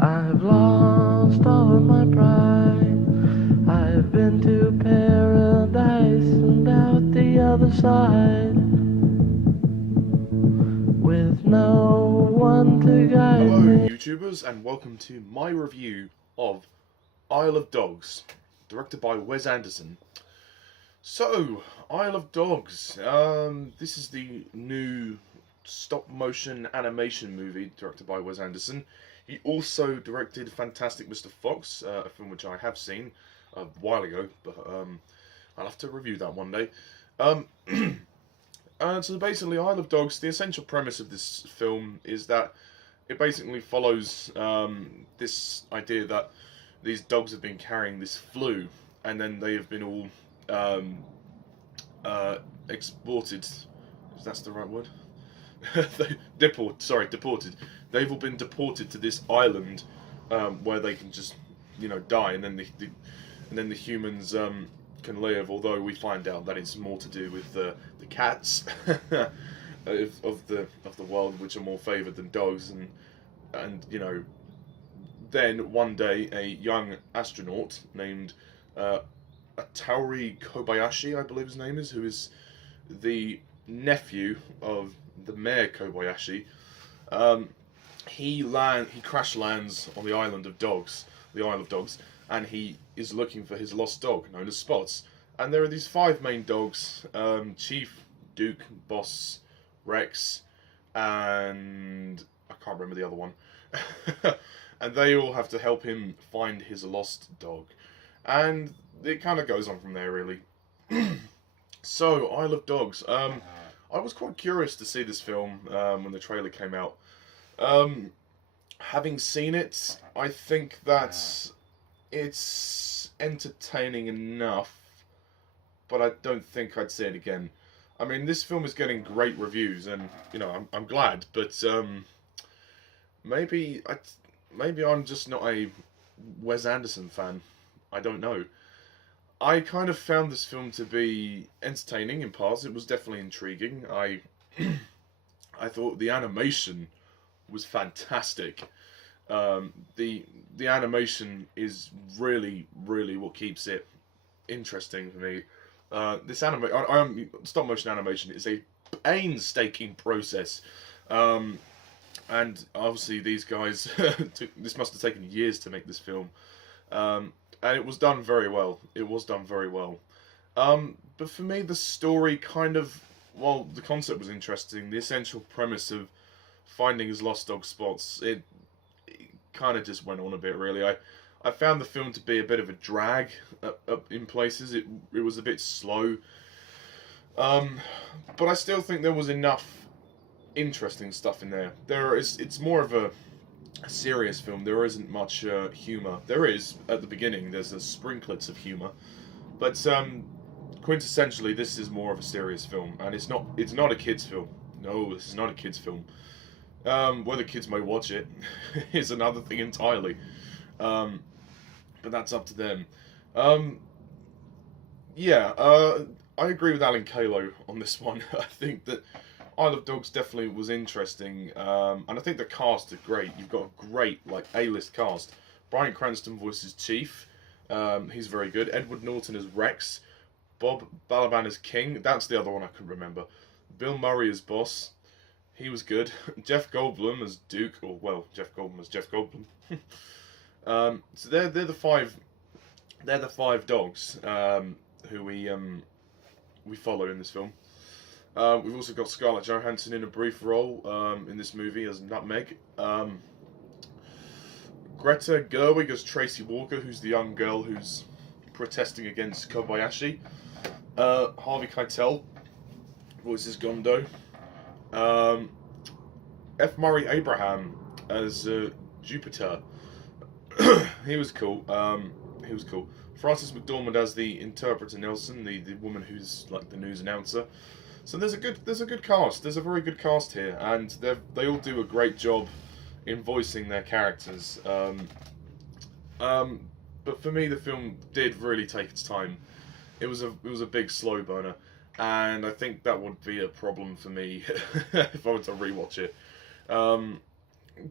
I've lost all of my pride. I've been to paradise and out the other side, with no one to guide Hello me. YouTubers, and welcome to my review of Isle of Dogs, directed by Wes Anderson. So, Isle of Dogs, this is the new stop-motion animation movie directed by Wes Anderson. He also directed Fantastic Mr. Fox, a film which I have seen a while ago, but I'll have to review that one day. So basically, Isle of Dogs, the essential premise of this film is that it basically follows this idea that these dogs have been carrying this flu, and then they have been all exported. If that's the right word? Deported. They've all been deported to this island where they can just, die, and then the humans can live. Although we find out that it's more to do with the cats of the world, which are more favoured than dogs, and then one day a young astronaut named Atauri Kobayashi, I believe his name is, who is the nephew of the Mayor Kobayashi. He crash lands on the Isle of Dogs, and he is looking for his lost dog, known as Spots. And there are these 5 main dogs: Chief, Duke, Boss, Rex, and I can't remember the other one. And they all have to help him find his lost dog. And it kind of goes on from there, really. So, Isle of Dogs. I was quite curious to see this film when the trailer came out. Having seen it, I think that it's entertaining enough, but I don't think I'd see it again. I mean, this film is getting great reviews, and I'm glad. But maybe I'm just not a Wes Anderson fan. I don't know. I kind of found this film to be entertaining in parts. It was definitely intriguing. I thought the animation was fantastic. The animation is really what keeps it interesting for me. This stop motion animation is a painstaking process, and obviously these guys this must have taken years to make this film. And it was done very well. But for me, the story the concept was interesting. The essential premise of finding his lost dog Spots, it kind of just went on a bit, really. I found the film to be a bit of a drag up in places. It was a bit slow. But I still think there was enough interesting stuff in there. It's more of a serious film. There isn't much humour. There is at the beginning. There's a sprinklets of humour, but quintessentially, this is more of a serious film, and it's not a kids' film. No, this is not a kids' film. Whether kids may watch it is another thing entirely, but that's up to them. I agree with Alan Kalo on this one. I think that Isle of Dogs definitely was interesting, and I think the cast are great. You've got a great A-list cast. Bryan Cranston voices Chief. He's very good. Edward Norton as Rex. Bob Balaban as King. That's the other one I couldn't remember. Bill Murray as Boss. He was good. Jeff Goldblum as Duke, Jeff Goldblum as Jeff Goldblum. So they're the 5. They're the 5 dogs who we follow in this film. We've also got Scarlett Johansson in a brief role in this movie as Nutmeg. Greta Gerwig as Tracy Walker, who's the young girl who's protesting against Kobayashi. Harvey Keitel voices Gondo. F. Murray Abraham as Jupiter. He was cool. Frances McDormand as the interpreter Nelson, the woman who's like the news announcer. So there's a good cast. There's a very good cast here, and they all do a great job in voicing their characters. But for me, the film did really take its time. It was a big slow burner. and I think that would be a problem for me if I were to rewatch it. Um,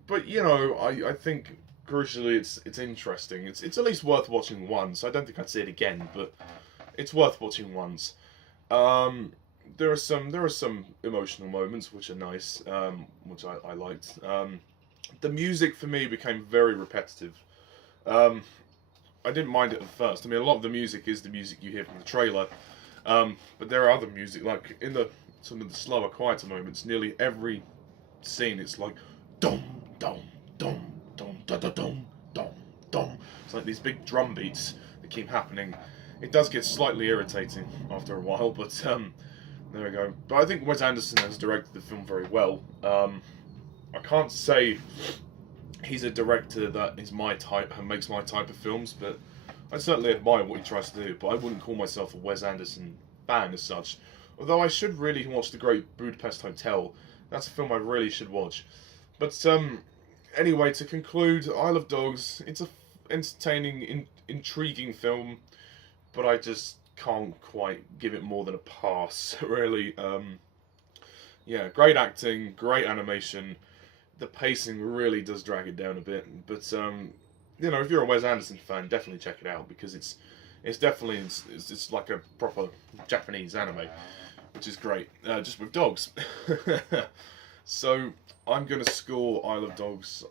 but you know, I think crucially it's interesting. It's at least worth watching once. I don't think I'd see it again, but it's worth watching once. Um, there are some emotional moments which are nice, which I liked. The music for me became very repetitive. Um, I didn't mind it at first. I mean, a lot of the music is the music you hear from the trailer, but there are other music like in the some of the slower, quieter moments. Nearly every scene, it's like dum dum dum dum da da dum dum dum. It's like these big drum beats that keep happening. It does get slightly irritating after a while, but there we go. But I think Wes Anderson has directed the film very well. I can't say he's a director that is my type and makes my type of films, but I certainly admire what he tries to do. But I wouldn't call myself a Wes Anderson fan as such. Although I should really watch The Great Budapest Hotel. That's a film I really should watch. But anyway, to conclude, Isle of Dogs. It's a entertaining, intriguing film, but I just can't quite give it more than a pass. Really. Yeah, great acting, great animation. The pacing really does drag it down a bit, but you know, if you're a Wes Anderson fan, definitely check it out because it's definitely it's like a proper Japanese anime, which is great, just with dogs. So I'm gonna score Isle of Dogs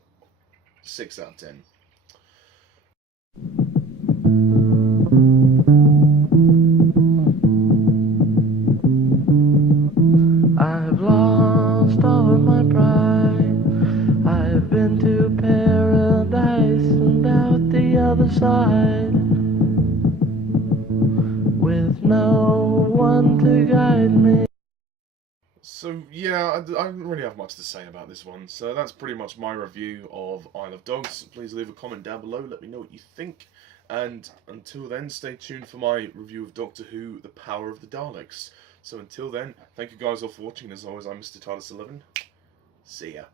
6 out of 10. I've lost all of my pride. I've been to paradise and out the other side, with no one to guide me. So yeah, I don't really have much to say about this one. So that's pretty much my review of Isle of Dogs. Please leave a comment down below. Let me know what you think. And until then, stay tuned for my review of Doctor Who: The Power of the Daleks. So until then, thank you guys all for watching. As always, I'm Mr. TARDIS11. See ya.